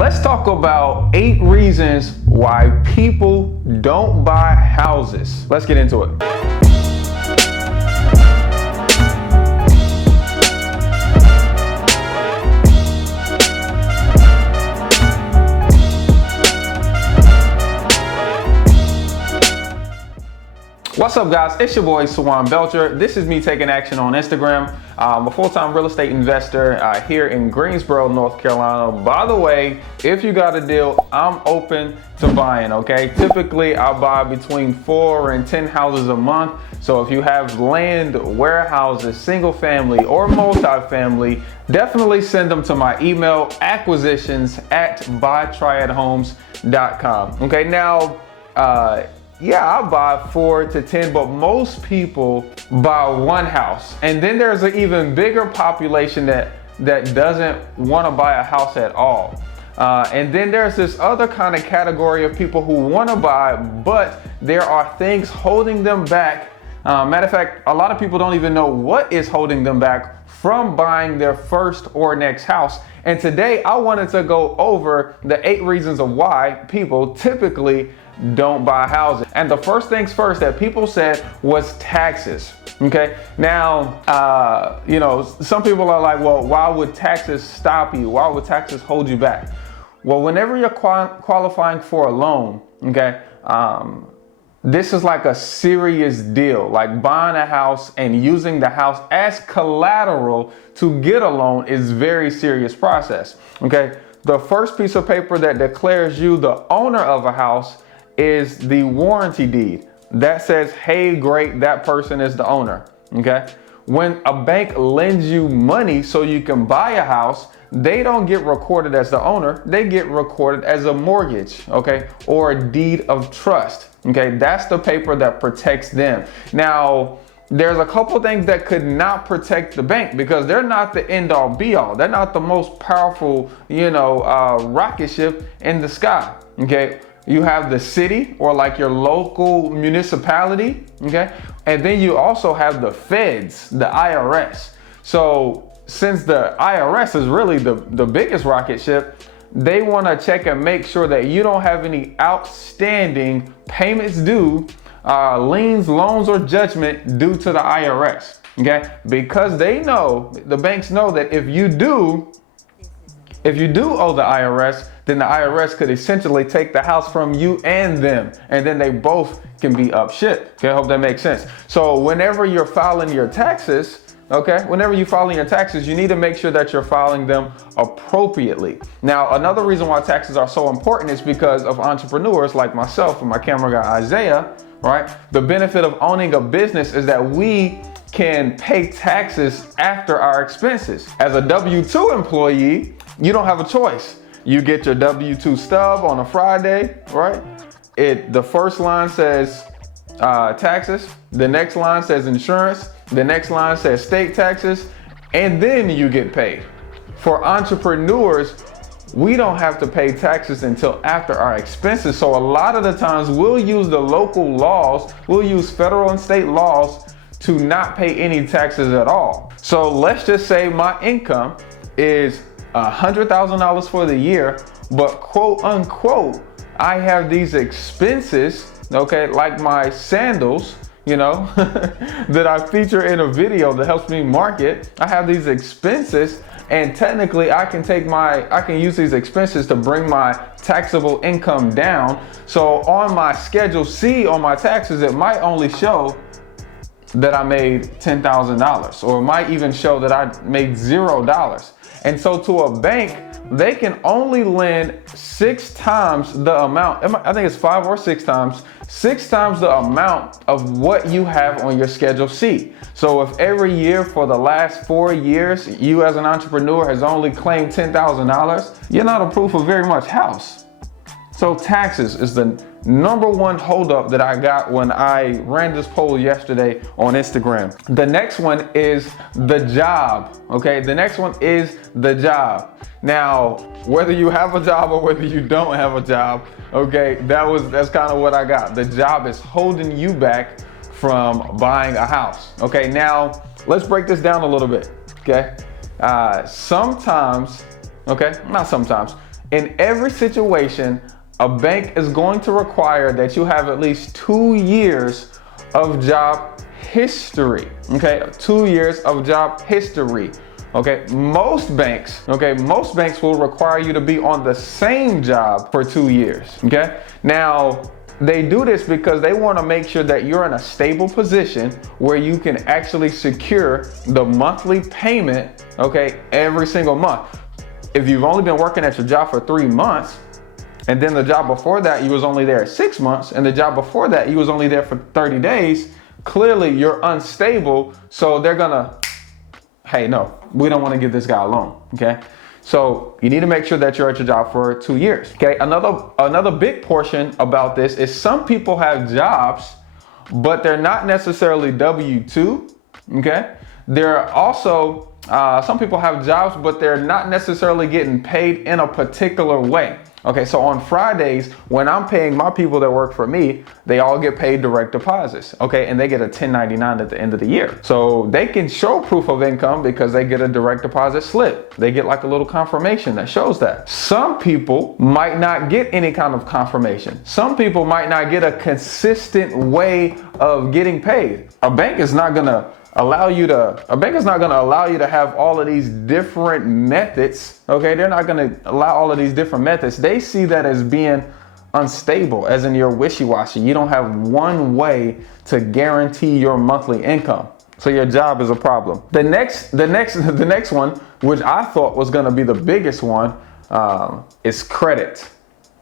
let's talk about 8 reasons why people don't buy houses. Let's get into it. What's up, guys? It's your boy Swan Belcher. This is me taking action on Instagram. I'm a full-time real estate investor here in Greensboro, North Carolina. By the way, if you got a deal, I'm open to buying, okay? Typically, I buy between 4 and 10 houses a month. So if you have land, warehouses, single family, or multifamily, definitely send them to my email, acquisitions@bytriadhomes.com. Okay, now, yeah, I buy 4 to 10, but most people buy one house. And then there's an even bigger population that doesn't want to buy a house at all. And then there's this other kind of category of people who want to buy, but there are things holding them back. Matter of fact, a lot of people don't even know what is holding them back from buying their first or next house. And today I wanted to go over the 8 reasons of why people typically don't buy houses. And the first things first that people said was taxes. Okay, now, some people are like, well, why would taxes stop you? Why would taxes hold you back? Well, whenever you're qualifying for a loan, okay, this is like a serious deal, like buying a house and using the house as collateral to get a loan is very serious process. Okay, the first piece of paper that declares you the owner of a house is the warranty deed that says, hey, great, that person is the owner. Okay, when a bank lends you money so you can buy a house, they don't get recorded as the owner, they get recorded as a mortgage, okay, or a deed of trust. Okay, that's the paper that protects them. Now, there's a couple things that could not protect the bank because they're not the end all be all. They're not the most powerful, rocket ship in the sky. Okay, you have the city or like your local municipality. Okay, and then you also have the feds, the IRS. So since the IRS is really the biggest rocket ship, they want to check and make sure that you don't have any outstanding payments due, liens, loans, or judgment due to the IRS. Okay, because they know, the banks know that if you do owe the IRS, then the IRS could essentially take the house from you and them, and then they both can be up shit. Okay, I hope that makes sense. So whenever you're filing your taxes, you need to make sure that you're filing them appropriately. Now, another reason why taxes are so important is because of entrepreneurs like myself and my camera guy Isaiah, right? The benefit of owning a business is that we can pay taxes after our expenses. As a W-2 employee, you don't have a choice. You get your W-2 stub on a Friday, right? The first line says taxes, the next line says insurance, the next line says state taxes, and then you get paid. For entrepreneurs, we don't have to pay taxes until after our expenses. So a lot of the times we'll use the local laws, we'll use federal and state laws to not pay any taxes at all. So let's just say my income is $100,000 for the year, but quote unquote, I have these expenses, okay, like my sandals, that I feature in a video that helps me market. I have these expenses, and technically I can use these expenses to bring my taxable income down. So on my Schedule C on my taxes, it might only show that I made $10,000, or it might even show that I made $0. And so to a bank, they can only lend 6 times the amount. I think it's 5 or 6 times the amount of what you have on your Schedule C. So if every year for the last 4 years, you as an entrepreneur has only claimed $10,000, you're not approved for very much house. So taxes is the #1 holdup that I got when I ran this poll yesterday on Instagram. The next one is the job, okay? The next one is the job. Now, whether you have a job or whether you don't have a job, okay, that's kind of what I got. The job is holding you back from buying a house. Okay, now let's break this down a little bit, okay? Not sometimes. In every situation, a bank is going to require that you have at least 2 years of job history. Okay, 2 years of job history. Okay, most banks will require you to be on the same job for 2 years. Okay, now they do this because they want to make sure that you're in a stable position where you can actually secure the monthly payment, okay, every single month. If you've only been working at your job for 3 months, and then the job before that you was only there 6 months, and the job before that you was only there for 30 days, clearly you're unstable. So they're gonna, hey, no, we don't want to give this guy a loan. Okay, so you need to make sure that you're at your job for 2 years. Okay, another big portion about this is some people have jobs, but they're not necessarily W-2. Okay, there are also some people have jobs, but they're not necessarily getting paid in a particular way. Okay, so on Fridays, when I'm paying my people that work for me, they all get paid direct deposits, okay? And they get a 1099 at the end of the year. So they can show proof of income because they get a direct deposit slip. They get like a little confirmation that shows that. Some people might not get any kind of confirmation. Some people might not get a consistent way of getting paid. A bank is not gonna allow you to have all of these different methods. Okay, they're not going to allow all of these different methods. They see that as being unstable, as in you're wishy-washy. You don't have one way to guarantee your monthly income. So your job is a problem. The next one, which I thought was going to be the biggest one, is credit.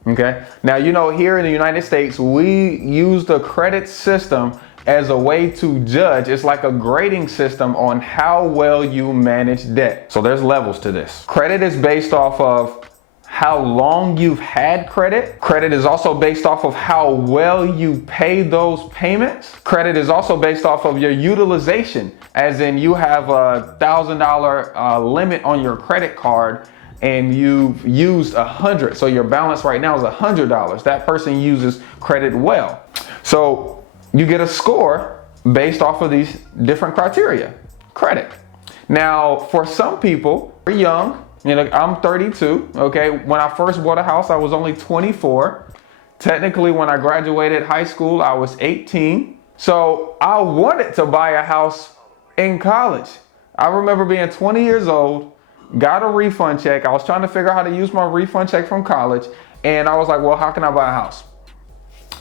Okay, now, you know, here in the United States, we use the credit system as a way to judge. It's like a grading system on how well you manage debt. So there's levels to this. Credit is based off of how long you've had credit. Credit is also based off of how well you pay those payments. Credit is also based off of your utilization, as in you have a $1,000 limit on your credit card and you've used 100. So your balance right now is $100. That person uses credit well. So you get a score based off of these different criteria. Credit. Now, for some people, we're young. You know, I'm 32. Okay, when I first bought a house, I was only 24. Technically, when I graduated high school, I was 18. So I wanted to buy a house in college. I remember being 20 years old, got a refund check. I was trying to figure out how to use my refund check from college, and I was like, well, how can I buy a house?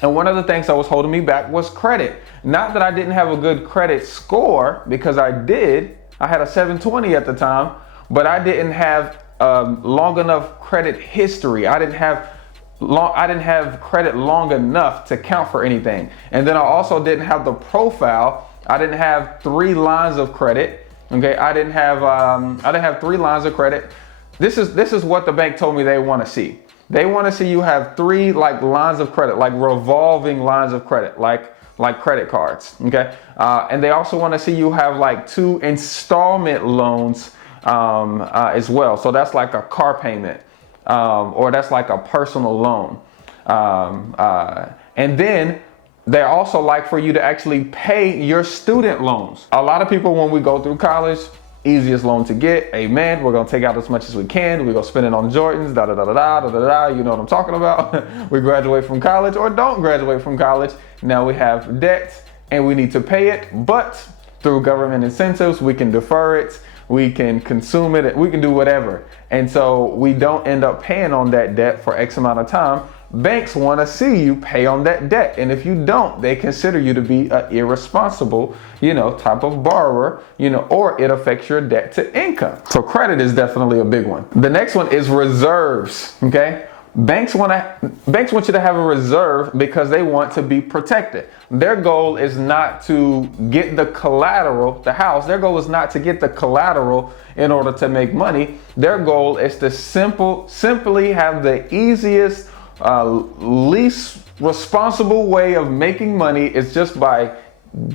And one of the things that was holding me back was credit. Not that I didn't have a good credit score, because I did. I had a 720 at the time, but I didn't have long enough credit history. I didn't have credit long enough to count for anything. And then I also didn't have the profile. I didn't have 3 lines of credit. Okay, I didn't have 3 lines of credit. This is what the bank told me they want to see. They want to see you have 3 like lines of credit, like revolving lines of credit, like credit cards. Okay, and they also want to see you have like 2 installment loans as well. So that's like a car payment, or that's like a personal loan. And then they also like for you to actually pay your student loans. A lot of people, when we go through college, easiest loan to get, amen. We're gonna take out as much as we can. We're gonna spend it on Jordans, da da da da da da da da. You know what I'm talking about. We graduate from college or don't graduate from college. Now we have debt and we need to pay it, but through government incentives, we can defer it, we can consume it, we can do whatever. And so we don't end up paying on that debt for X amount of time. Banks want to see you pay on that debt. And if you don't, they consider you to be an irresponsible, type of borrower, or it affects your debt to income. So credit is definitely a big one. The next one is reserves. Okay. Banks want you to have a reserve because they want to be protected. Their goal is not to get the collateral, the house. Their goal is not to get the collateral in order to make money. Their goal is to simply have the easiest, least responsible way of making money is just by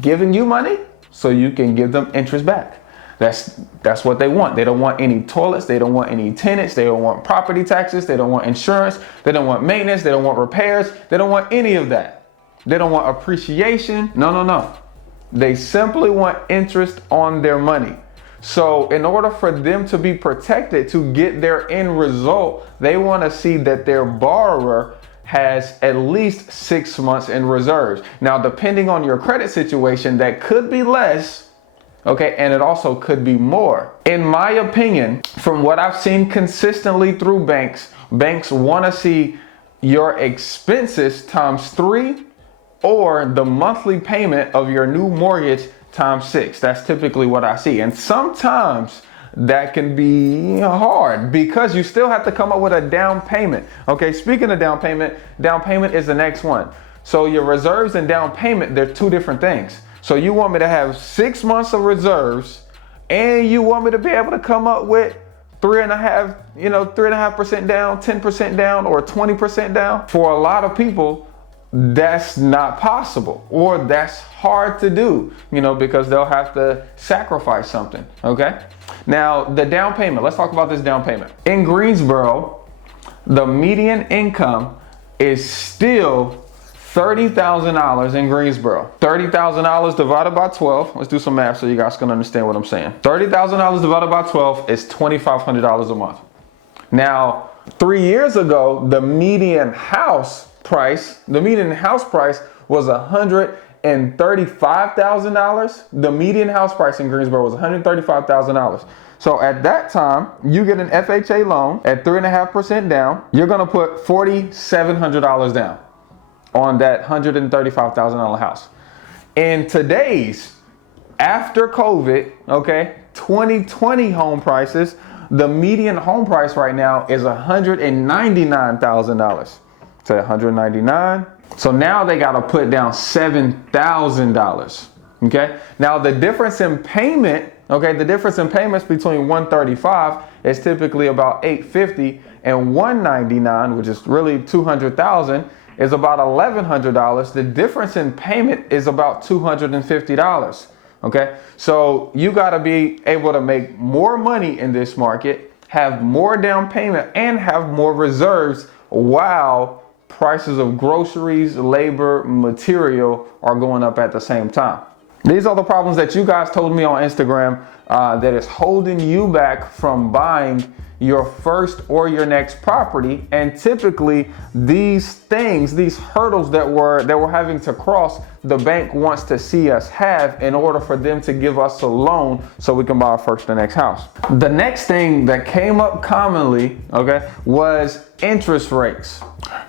giving you money so you can give them interest back. That's what they want. They don't want any toilets. They don't want any tenants. They don't want property taxes. They don't want insurance. They don't want maintenance. They don't want repairs. They don't want any of that. They don't want appreciation. No. They simply want interest on their money. So in order for them to be protected, to get their end result, they want to see that their borrower has at least 6 months in reserves. Now, depending on your credit situation, that could be less, okay, and it also could be more. In my opinion, from what I've seen consistently through banks want to see your expenses times 3 or the monthly payment of your new mortgage times 6. That's typically what I see. And sometimes that can be hard because you still have to come up with a down payment. Okay, speaking of down payment is the next one. So your reserves and down payment, they're two different things. So you want me to have 6 months of reserves and you want me to be able to come up with 3.5% down, 10% down, or 20% down? For a lot of people, that's not possible, or that's hard to do, because they'll have to sacrifice something, okay? Now, the down payment, let's talk about this down payment. In Greensboro, the median income is still $30,000 in Greensboro. $30,000 divided by 12. Let's do some math so you guys can understand what I'm saying. $30,000 divided by 12 is $2,500 a month. Now, 3 years ago, the median house price was $135,000. The median house price in Greensboro was $135,000. So at that time, you get an FHA loan at 3.5% down. You're gonna put $4,700 down on that $135,000 house. In today's, after COVID, okay, 2020 home prices, the median home price right now is $199,000. Say 199. So now they got to put down $7,000. Okay. Now the difference in payment, the difference in payments between 135 is typically about $850 and 199, which is really 200,000, is about $1,100. The difference in payment is about $250. Okay. So you got to be able to make more money in this market, have more down payment, and have more reserves while prices of groceries, labor, material are going up at the same time. These are the problems that you guys told me on Instagram that is holding you back from buying your first or your next property. And typically these things, these hurdles that we're having to cross, the bank wants to see us have in order for them to give us a loan so we can buy our first or next house. The next thing that came up commonly, was interest rates.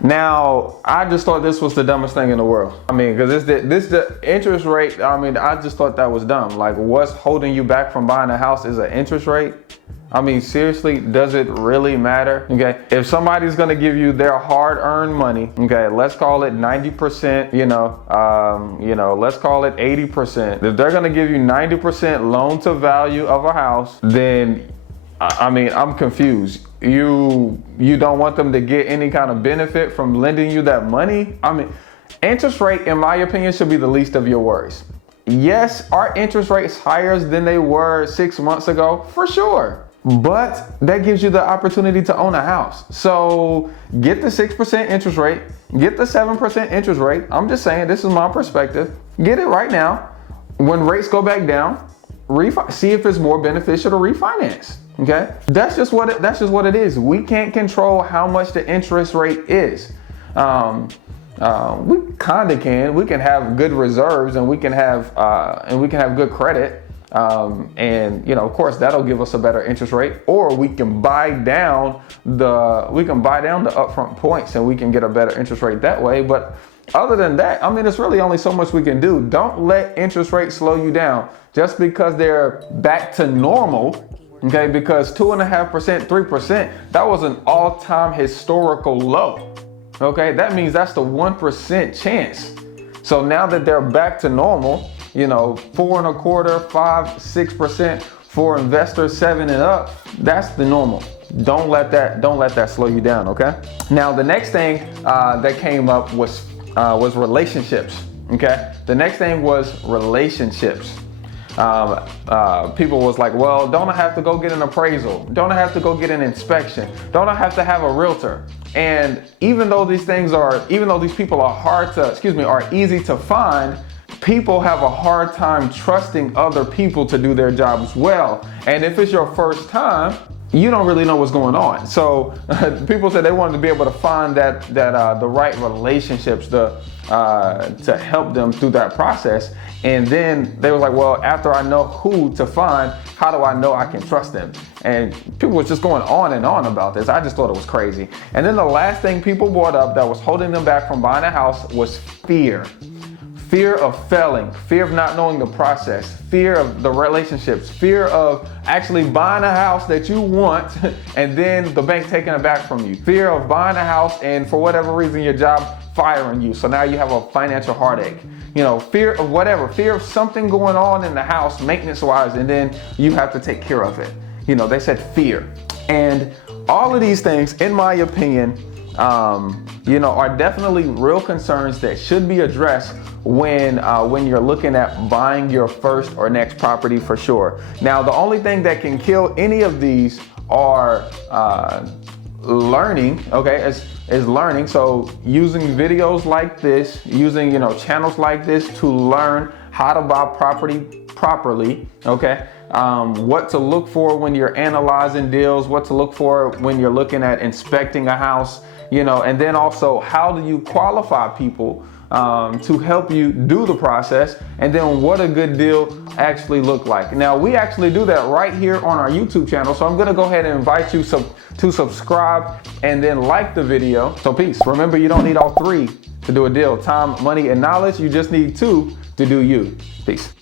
Now, I just thought this was the dumbest thing in the world. I mean, because the interest rate, I just thought that was dumb. Like, what's holding you back from buying a house is an interest rate? I mean, seriously, does it really matter? Okay, if somebody's gonna give you their hard-earned money, let's call it 90%, let's call it 80%. If they're gonna give you 90% loan to value of a house, then I'm confused. You don't want them to get any kind of benefit from lending you that money? Interest rate, in my opinion, should be the least of your worries. Yes, are interest rates higher than they were 6 months ago? For sure. But that gives you the opportunity to own a house. So get the 6% interest rate, get the 7% interest rate. I'm just saying, this is my perspective. Get it right now. When rates go back down, see if it's more beneficial to refinance. Okay, that's just what it is. We can't control how much the interest rate is. We kind of can. We can have good reserves, and we can have good credit. Of course, that'll give us a better interest rate. Or we can buy down the upfront points, and we can get a better interest rate that way. But other than that, it's really only so much we can do. Don't let interest rates slow you down just because they're back to normal. Okay, because 2.5%, 3%, that was an all-time historical low. Okay, that means that's the 1% chance. So now that they're back to normal, 4.25%, 5%, 6% for investors 7 and up, that's the normal. Don't let that slow you down. Okay. Now the next thing that came up was relationships. Okay, the next thing was relationships. People was like, well, don't I have to go get an appraisal? Don't I have to go get an inspection? Don't I have to have a realtor? And even though these people are easy to find, people have a hard time trusting other people to do their jobs well. And if it's your first time, you don't really know what's going on. So people said they wanted to be able to find the right relationships to help them through that process. And then they were like, well, after I know who to find, how do I know I can trust them? And people were just going on and on about this. I just thought it was crazy. And then the last thing people brought up that was holding them back from buying a house was fear. Fear of failing, fear of not knowing the process, fear of the relationships, fear of actually buying a house that you want and then the bank taking it back from you. Fear of buying a house and for whatever reason your job firing you. So now you have a financial heartache. Fear of whatever, fear of something going on in the house maintenance wise, and then you have to take care of it. They said fear. And all of these things, in my opinion, are definitely real concerns that should be addressed when you're looking at buying your first or next property for sure. Now, the only thing that can kill any of these are learning, okay, is learning. So using videos like this, using, channels like this to learn how to buy property properly, okay? What to look for when you're analyzing deals, what to look for when you're looking at inspecting a house, and then also how do you qualify people to help you do the process, and then what a good deal actually look like. Now, we actually do that right here on our YouTube channel, so I'm gonna go ahead and invite you to subscribe and then like the video. So peace. Remember, you don't need all three to do a deal. Time, money, and knowledge. You just need two to do you. Peace.